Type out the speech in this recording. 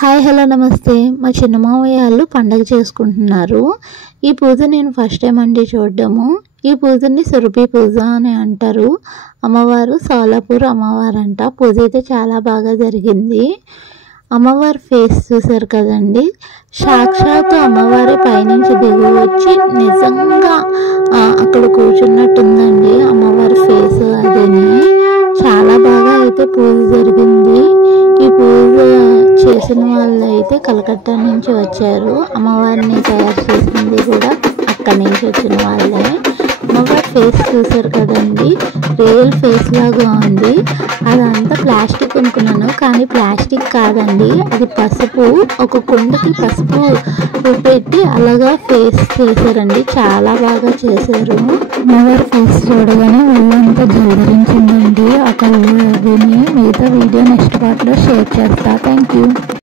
Hi hello నమస్తే. మా చిన్న మావయ్య వాళ్ళు పండగ చేసుకుంటున్నారు. ఈ పూజ నేను ఫస్ట్ టైం అండి చూడడము. ఈ పూజని సురభి పూజ అని అంటారు. అమ్మవారు సోలాపూర్ అమ్మవారంట. పూజ అయితే చాలా బాగా జరిగింది. అమ్మవారి ఫేస్ చూసారు కదండి, సాక్షాత్తు అమ్మవారి పైనుంచి దిగి వచ్చి నిజంగా అక్కడ కూర్చున్నట్టుందండి అమ్మవారి ఫేస్. అదేని చాలా బాగా అయితే పూజ జరిగింది. ఈ పూజ చేసిన వాళ్ళు అయితే కలకత్తా నుంచి వచ్చారు. అమ్మవారిని తయారు చేసింది కూడా అక్కడి నుంచి వచ్చిన వాళ్ళే. అమ్మవారి ఫేస్ చూసారు కదండి, రియల్ ఫేస్ లాగా ఉంది. అదంతా ప్లాస్టిక్ అనుకున్నాను, కానీ ప్లాస్టిక్ కాదండి, అది పసుపు. ఒక కుండకి పసుపు పెట్టి అలాగా ఫేస్ చేశారండి. చాలా బాగా చేశారు. అమ్మవారి ఫేస్ చూడగానే వాళ్ళంతా జలధరించిందండి. ఆ కళ్ళు విని మిగతా వీడియో నెక్స్ట్ పార్ట్లో షేర్ చేస్తా. Thank you.